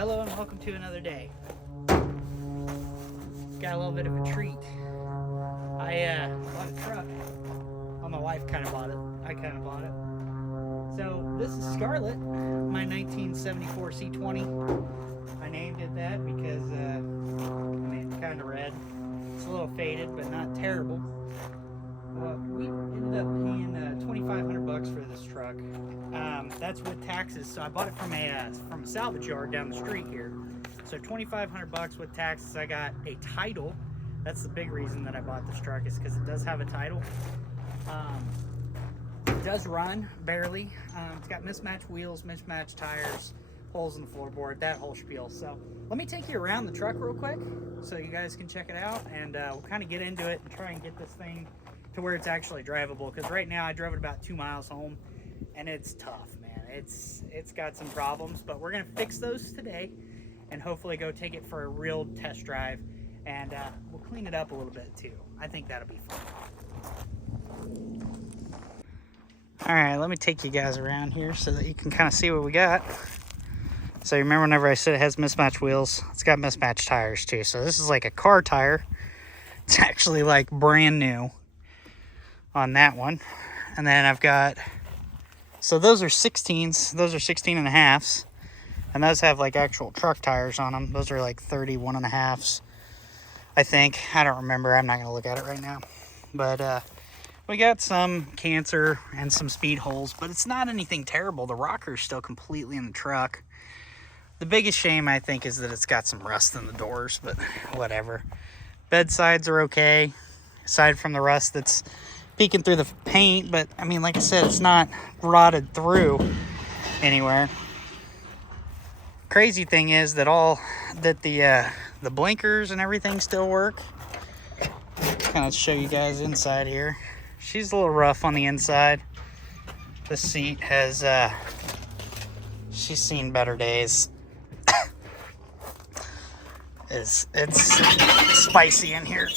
Hello and welcome to another day. Got a little bit of a treat. I bought a truck. Well, my wife kind of bought it. I kind of bought it. So this is Scarlet, my 1974 C20. I named it that because I mean, it's kind of red. It's a little faded, but not terrible. We ended up paying $2,500 for this truck. That's with taxes. So I bought it from a salvage yard down the street here. So $2,500 with taxes. I got a title. That's the big reason that I bought this truck, is because it does have a title. It does run barely. It's got mismatched wheels, mismatched tires, holes in the floorboard, that whole spiel. So let me take you around the truck real quick so you guys can check it out, and we'll kind of get into it and try and get this thing to where it's actually drivable, because right now I drove it about 2 miles home and it's tough, man. It's got some problems, but we're gonna fix those today and hopefully go take it for a real test drive, and we'll clean it up a little bit too. I think that'll be fun. All right, let me take you guys around here so that you can kind of see what we got. So you remember whenever I said it has mismatched wheels, it's got mismatched tires too. So this is like a car tire. It's actually like brand new on that one. And then I've got, so those are 16s, those are 16 and a halves, and those have like actual truck tires on them. Those are like 31 and a halves, I think. I don't remember, I'm not gonna look at it right now. But we got some cancer and some speed holes, but it's not anything terrible. The rocker's still completely in the truck. The biggest shame, I think, is that it's got some rust in the doors, but whatever. Bedsides are okay, aside from the rust that's peeking through the paint, but I mean, like I said, it's not rotted through anywhere. Crazy thing is that the blinkers and everything still work. Kind of show you guys inside here. She's a little rough on the inside. The seat has she's seen better days. It's spicy in here.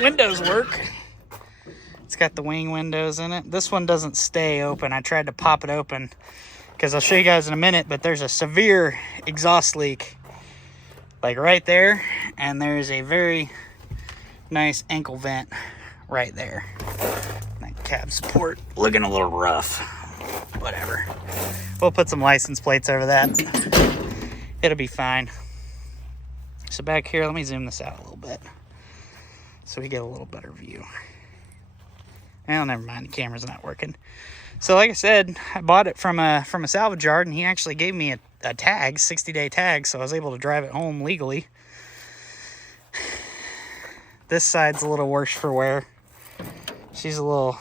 Windows work. It's got the wing windows in it. This one doesn't stay open. I tried to pop it open because I'll show you guys in a minute, but there's a severe exhaust leak like right there, and there's a very nice ankle vent right there. That cab support looking a little rough. Whatever. We'll put some license plates over that. It'll be fine. So back here, let me zoom this out a little bit so we get a little better view. Well, never mind, the camera's not working. So like I said, I bought it from a salvage yard, and he actually gave me a tag, 60-day tag, so I was able to drive it home legally. This side's a little worse for wear. She's a little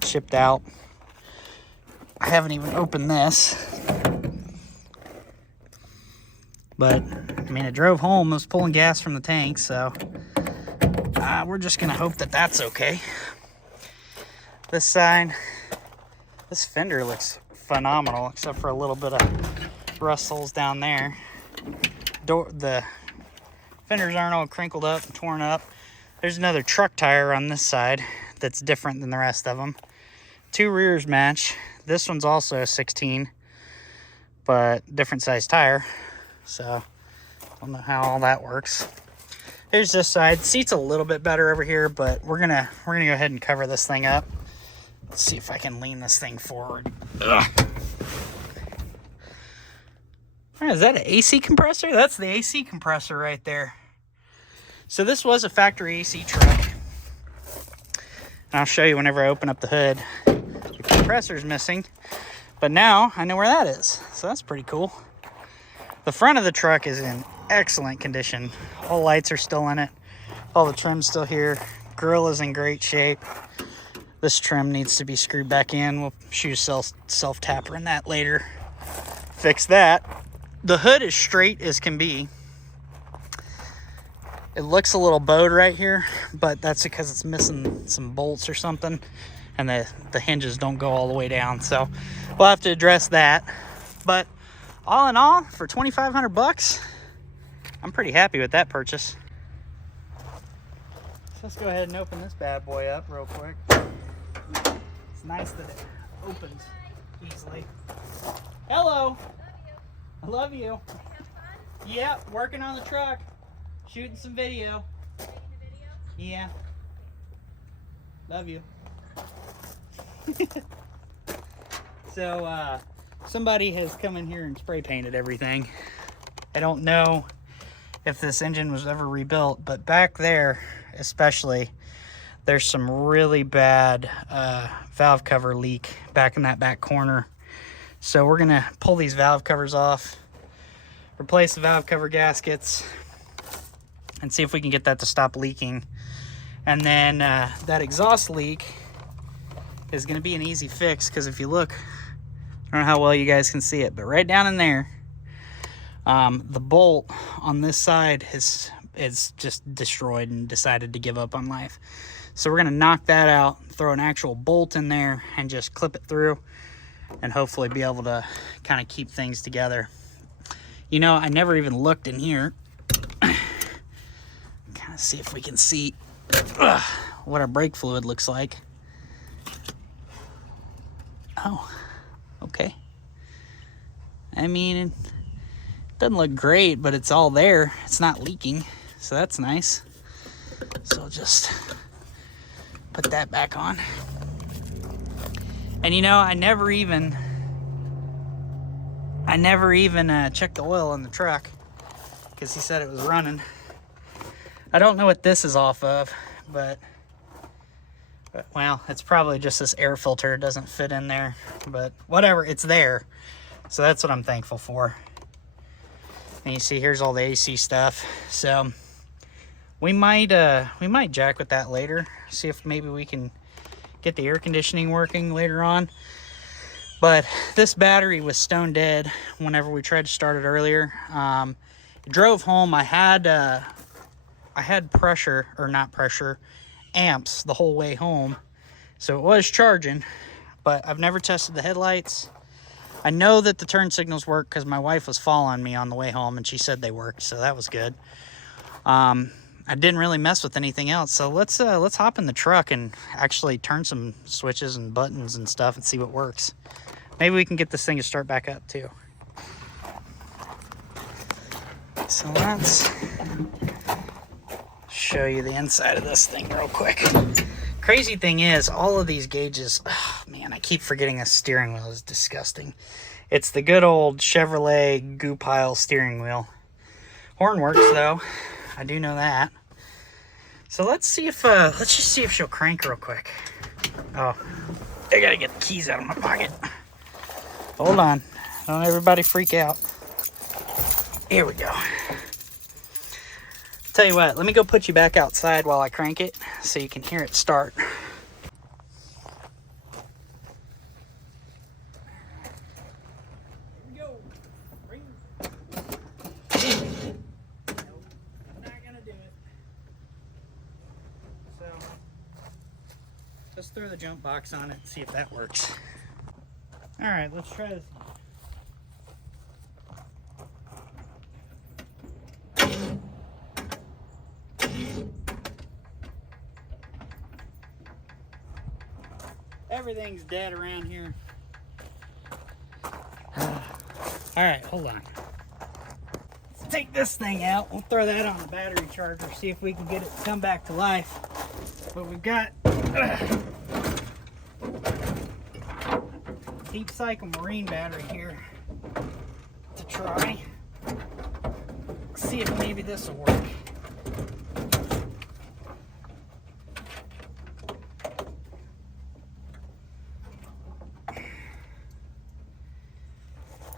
chipped out. I haven't even opened this. But, I mean, it drove home. It was pulling gas from the tank, so we're just going to hope that that's okay. This side, this fender looks phenomenal, except for a little bit of rust holes down there. The fenders aren't all crinkled up and torn up. There's another truck tire on this side that's different than the rest of them. Two rears match. This one's also a 16, but different size tire. So, I don't know how all that works. Here's this side. Seat's a little bit better over here, but we're gonna go ahead and cover this thing up. Let's see if I can lean this thing forward. Ugh. Is that an AC compressor? That's the AC compressor right there. So this was a factory AC truck. And I'll show you whenever I open up the hood. The compressor's missing, but now I know where that is. So that's pretty cool. The front of the truck is in excellent condition. All lights are still in it. All the trim's still here. Grill is in great shape. This trim needs to be screwed back in. We'll shoot a self-tapper in that later. Fix that. The hood is straight as can be. It looks a little bowed right here, but that's because it's missing some bolts or something, and the hinges don't go all the way down. So we'll have to address that. But all in all, for $2,500, I'm pretty happy with that purchase. So let's go ahead and open this bad boy up real quick. It's nice that it opens easily. Hello. I love you. Yep, working on the truck. Shooting some video. Making a video? Yeah. Love you. So, somebody has come in here and spray painted everything. I don't know if this engine was ever rebuilt, but back there especially, there's some really bad valve cover leak back in that back corner. So we're gonna pull these valve covers off, replace the valve cover gaskets, and see if we can get that to stop leaking. And then that exhaust leak is gonna be an easy fix, because if you look, I don't know how well you guys can see it, but right down in there, the bolt on this side is just destroyed and decided to give up on life. So we're gonna knock that out, throw an actual bolt in there, and just clip it through, and hopefully be able to kind of keep things together. You know, I never even looked in here. Kind of see if we can see what our brake fluid looks like. Oh, okay. I mean, it doesn't look great, but it's all there. It's not leaking, so that's nice. So I'll just put that back on. And you know, I never even checked the oil in the truck, because he said it was running. I don't know what this is off of, but well, it's probably just this air filter. It doesn't fit in there, but whatever, it's there. So that's what I'm thankful for. And you see, here's all the AC stuff. So we might jack with that later. See if maybe we can get the air conditioning working later on. But this battery was stone dead whenever we tried to start it earlier. Drove home. I had pressure, or not pressure, amps the whole way home, so it was charging. But I've never tested the headlights. I know that the turn signals work because my wife was following me on the way home and she said they worked, so that was good. I didn't really mess with anything else, so let's hop in the truck and actually turn some switches and buttons and stuff and see what works. Maybe we can get this thing to start back up too. So let's show you the inside of this thing real quick. Crazy thing is, all of these gauges, oh man, I keep forgetting the steering wheel is disgusting. It's the good old Chevrolet goo pile steering wheel. Horn works though, I do know that. So let's see if let's just see if she'll crank real quick. Oh, I gotta get the keys out of my pocket. Hold on, don't everybody freak out. Here we go. Tell you what, let me go put you back outside while I crank it so you can hear it start. Here we go. Ring. Nope, not gonna do it. So let's throw the jump box on it and see if that works. All right, let's try this. Everything's dead around here. All right, hold on. Let's take this thing out. We'll throw that on the battery charger, see if we can get it to come back to life. But we've got Deep Cycle Marine battery here to try. See if maybe this will work.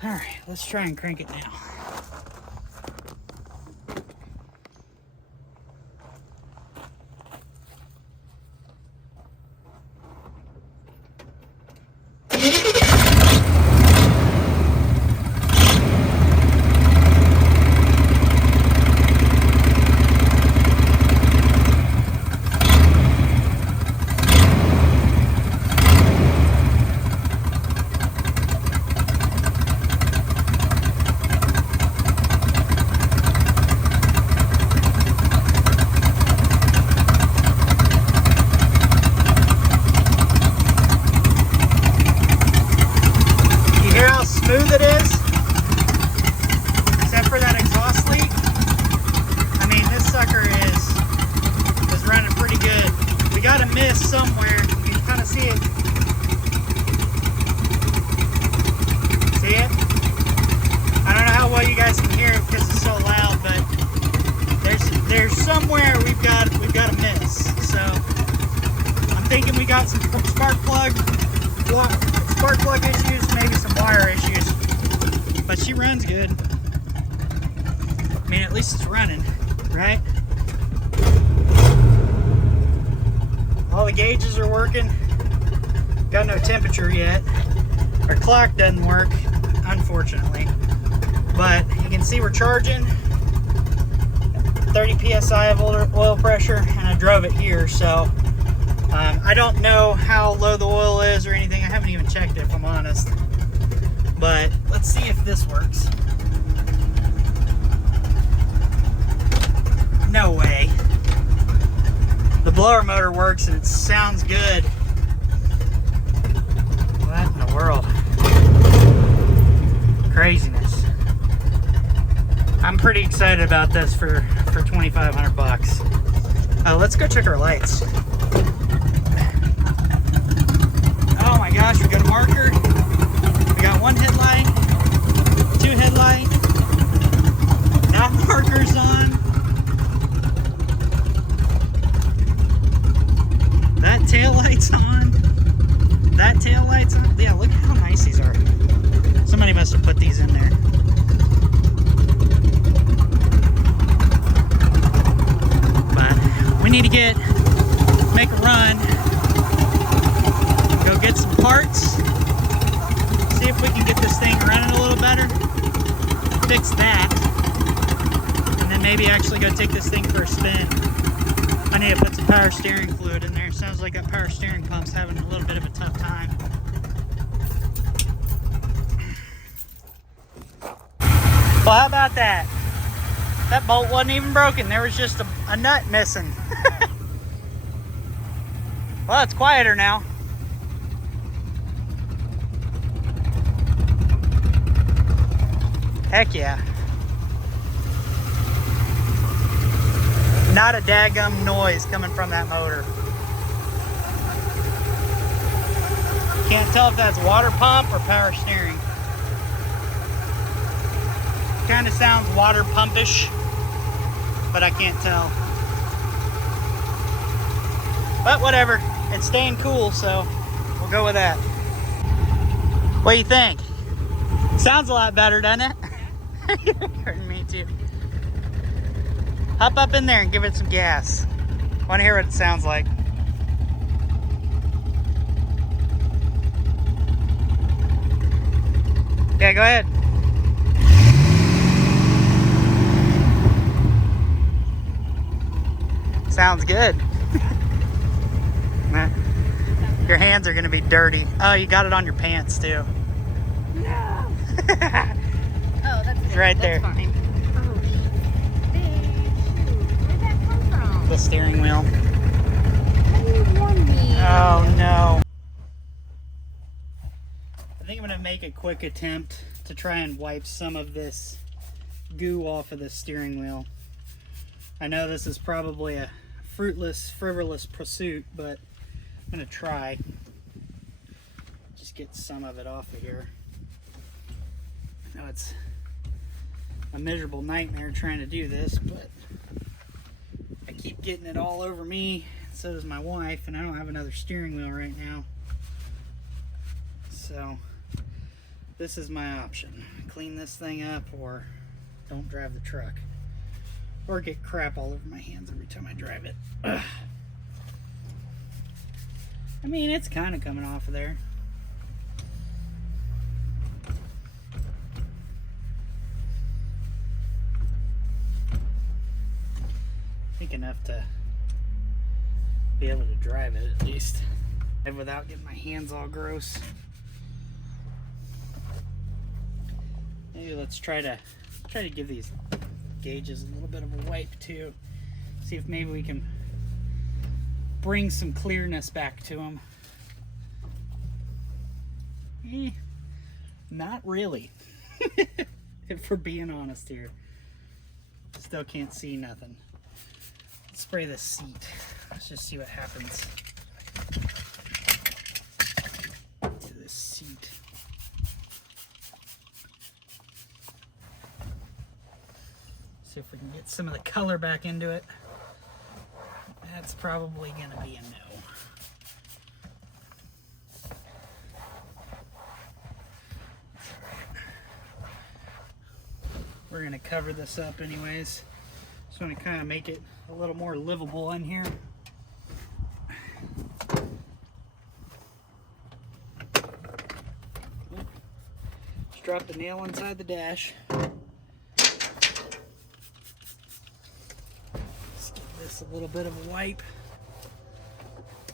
All right, let's try and crank it now. got some spark plug issues, maybe some wire issues, but she runs good. I mean, at least it's running, right? All the gauges are working. Got no temperature yet. Our clock doesn't work, unfortunately, but you can see we're charging. 30 psi of oil pressure, and I drove it here, so I don't know how low the oil is or anything. I haven't even checked it, if I'm honest, but let's see if this works. No way. The blower motor works and it sounds good. What in the world? Craziness. I'm pretty excited about this for 2,500 bucks. Let's go check our lights. Oh my gosh, we got a marker. We got one headlight, two headlight. Now marker's on. That tail light's on. That tail light's on. Yeah, look how nice these are. Somebody must have put these in there. We need to make a run, go get some parts, see if we can get this thing running a little better, fix that, and then maybe actually go take this thing for a spin. I need to put some power steering fluid in there. Sounds like that power steering pump's having a little bit of a tough time. Well, how about that? That bolt wasn't even broken. There was just a nut missing. Well, it's quieter now. Heck yeah. Not a daggum noise coming from that motor. Can't tell if that's water pump or power steering. Kind of sounds water pumpish, but I can't tell. But whatever, it's staying cool, so we'll go with that. What do you think? Sounds a lot better, doesn't it? Yeah. Me too. Hop up in there and give it some gas. Want to hear what it sounds like. Yeah, go ahead. Sounds good. Your hands are gonna be dirty. Oh, you got it on your pants too. No. Oh, that's it's right there. That's fine. Oh, babe, shoot. Where'd that come from? The steering wheel. How do you warn me? Oh no. I think I'm gonna make a quick attempt to try and wipe some of this goo off of the steering wheel. I know this is probably a fruitless, frivolous pursuit, but I'm gonna try. Just get some of it off of here. I know it's a miserable nightmare trying to do this, but I keep getting it all over me. So does my wife, and I don't have another steering wheel right now. So this is my option. Clean this thing up or don't drive the truck. Or get crap all over my hands every time I drive it. Ugh. I mean, it's kind of coming off of there. I think enough to be able to drive it at least. And without getting my hands all gross. Maybe let's try to give these gauges a little bit of a wipe too. See if maybe we can bring some clearness back to them. Not really. If we're being honest here. Still can't see nothing. Let's spray the seat. Let's just see what happens to this seat. See if we can get some of the color back into it. That's probably gonna be a no. we're gonna cover this up anyways. Just want to kind of make it a little more livable in here. Just drop the nail inside the dash. Just give this a little bit of a wipe.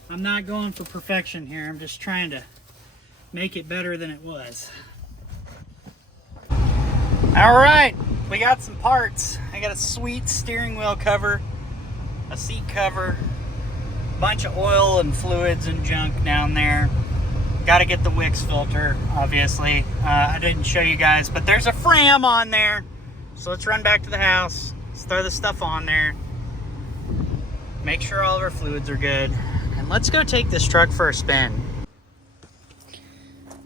I'm not going for perfection here. I'm just trying to make it better than it was. All right, we got some parts. I got a sweet steering wheel cover, a seat cover, a bunch of oil and fluids and junk down there. Got to get the Wix filter, obviously. I didn't show you guys, but there's a Fram on there. So let's run back to the house. Let's throw the stuff on there. Make sure all of our fluids are good. And let's go take this truck for a spin.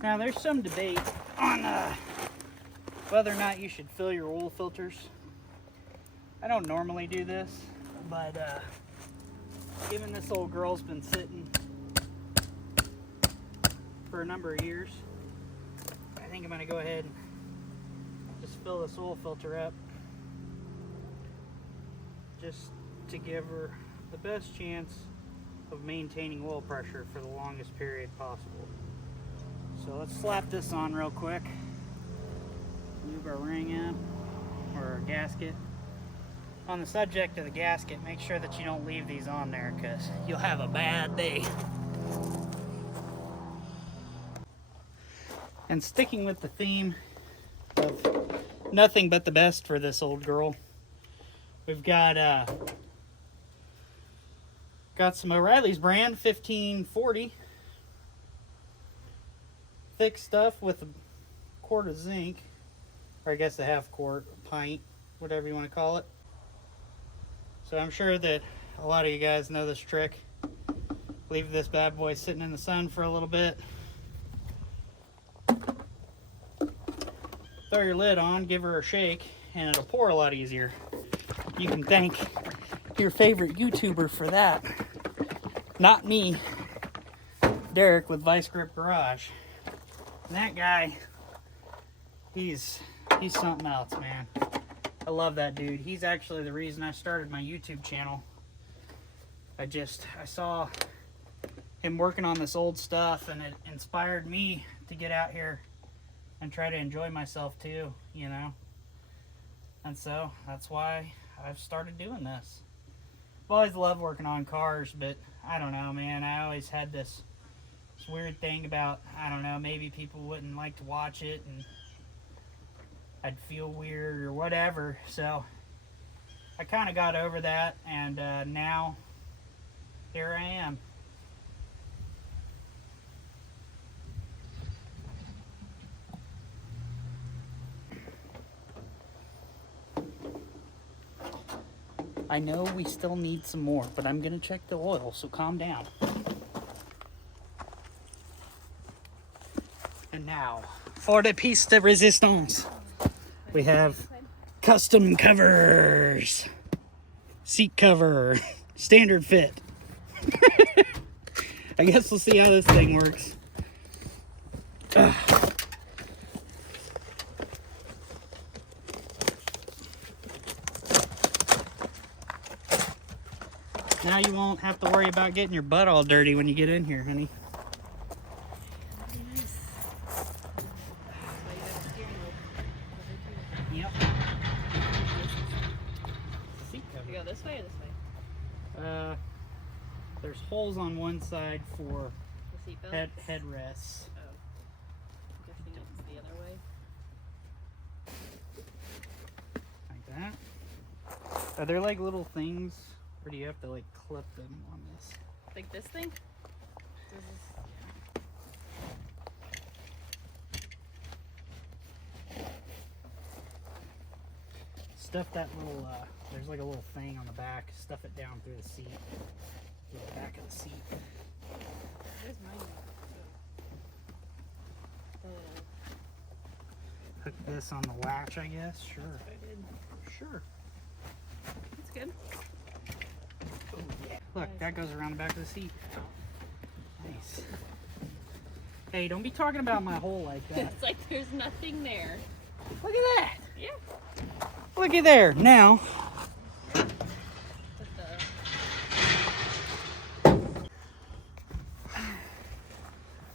Now there's some debate on whether or not you should fill your oil filters. I don't normally do this, but given this old girl's been sitting for a number of years, I think I'm gonna go ahead and just fill this oil filter up just to give her the best chance of maintaining oil pressure for the longest period possible. So let's slap this on real quick. Move our ring in, or our gasket. On the subject of the gasket, make sure that you don't leave these on there because you'll have a bad day. And sticking with the theme of nothing but the best for this old girl, we've got some O'Reilly's brand 1540 thick stuff with a quart of zinc, or I guess a half quart, a pint, whatever you want to call it. So I'm sure that a lot of you guys know this trick. Leave this bad boy sitting in the sun for a little bit. Throw your lid on, give her a shake, and it'll pour a lot easier. You can thank your favorite YouTuber for that. Not me, Derek with Vice Grip Garage. And that guy, he's something else, man. I love that dude. He's actually the reason I started my YouTube channel. I saw him working on this old stuff, and it inspired me to get out here and try to enjoy myself too, you know. And so that's why I've started doing this. I've always loved working on cars, but I don't know, man. I always had this weird thing about, I don't know, maybe people wouldn't like to watch it and I'd feel weird or whatever. So I kind of got over that, and now here I am. I know we still need some more, but I'm gonna check the oil, so calm down. And now, for the piece de resistance, we have custom covers, seat cover, standard fit. I guess we'll see how this thing works. Now you won't have to worry about getting your butt all dirty when you get in here, honey. Yep. Seat cover. You go this way or this way? There's holes on one side for The seatbelt? headrests. Oh. I'm guessing it's the other way. Like that. Are there like little things, or do you have to like clip them on this? Like this thing? Stuff that little, there's like a little thing on the back. Stuff it down through the seat. Through the back of the seat. Where's mine? Hook this on the latch, I guess. Sure. I did. Sure. That's good. Oh, yeah. Look, that goes around the back of the seat. Nice. Hey, don't be talking about my hole like that. It's like there's nothing there. Look at that. Yeah. looky there. Now,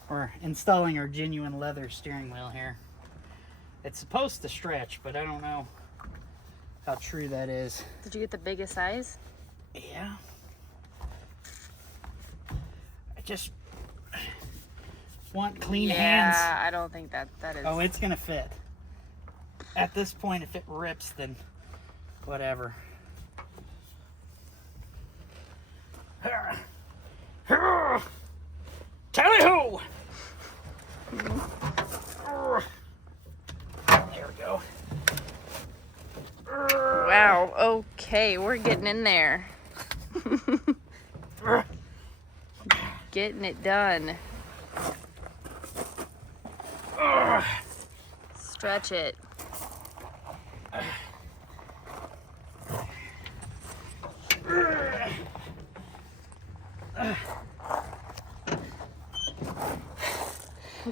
we're installing our genuine leather steering wheel here. It's supposed to stretch, but I don't know how true that is. Did you get the biggest size? Yeah. I just want clean hands. Yeah, I don't think that is. Oh, it's gonna fit. At this point, if it rips, then whatever. Tally-ho! There we go. Wow, okay, we're getting in there. Getting it done. Stretch it.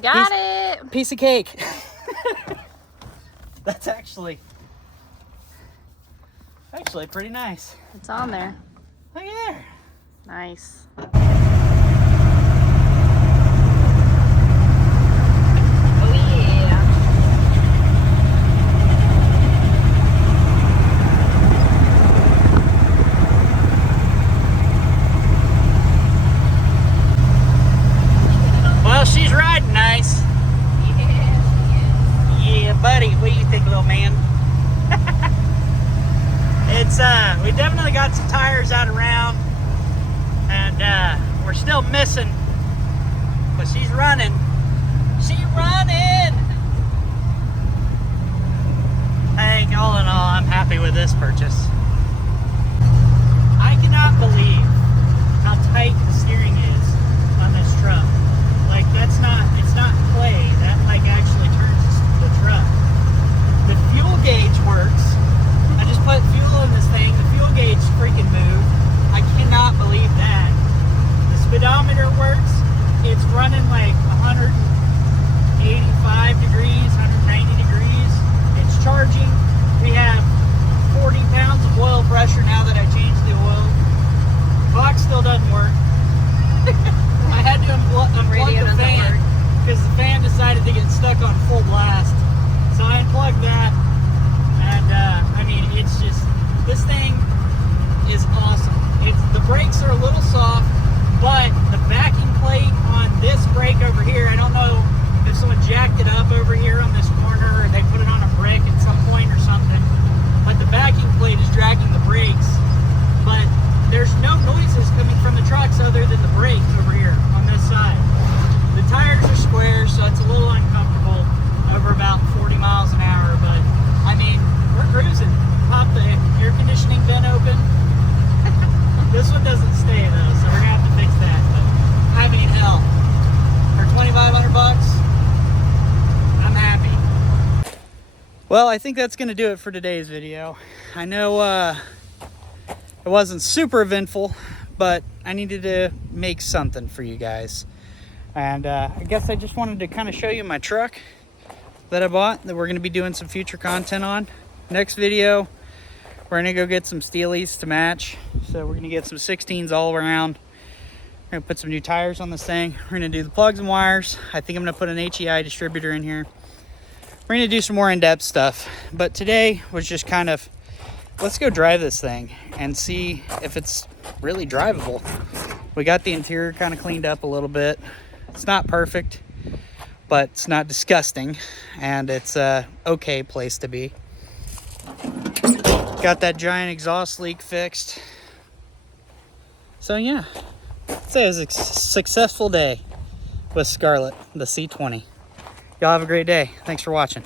Got it. Piece of cake. That's actually pretty nice. It's on there. Look at there. Nice. Well, she's riding nice. Yeah, buddy. What do you think, little man? It's we definitely got some tires out around, and we're still missing, but she's running. She's running. I think all in all, I'm happy with this purchase. I cannot believe how tight the steering is on this truck. Like, it's not play. That like actually turns the truck. The fuel gauge works. I just put fuel in this thing. The fuel gauge freaking moved. I cannot believe that. The speedometer works. It's running like 185 degrees, 190 degrees. It's charging. We have 40 pounds of oil pressure now that I changed the oil. Box still doesn't work. I had to unplug the fan because the fan decided to get stuck on full blast. So I unplugged that, and I mean, it's just, this thing is awesome. The brakes are a little soft, but the backing plate on this brake over here, I don't know if someone jacked it up over here on this corner or they put it on a brick at some point or something, but the backing plate is dragging the brakes, but there's no noises coming from the trucks other than the brakes over here on this side. The tires are square, so it's a little uncomfortable over about 40 miles an hour, but I mean, we're cruising. Pop the air conditioning vent open. This one doesn't stay though, so we're gonna have to fix that. But I mean, hell, for 2,500 bucks, I'm happy. Well, I think that's gonna do it for today's video. I know it wasn't super eventful, but I needed to make something for you guys. And I guess I just wanted to kind of show you my truck that I bought that we're going to be doing some future content on. Next video, we're going to go get some steelies to match. So we're going to get some 16s all around. We're going to put some new tires on this thing. We're going to do the plugs and wires. I think I'm going to put an HEI distributor in here. We're going to do some more in-depth stuff. But today was just kind of, let's go drive this thing and see if it's really drivable. We got the interior kind of cleaned up a little bit. It's not perfect, but it's not disgusting, and it's a okay place to be. Got that giant exhaust leak fixed. So yeah, I'd say it was a successful day with Scarlett, the C20. Y'all have a great day. Thanks for watching.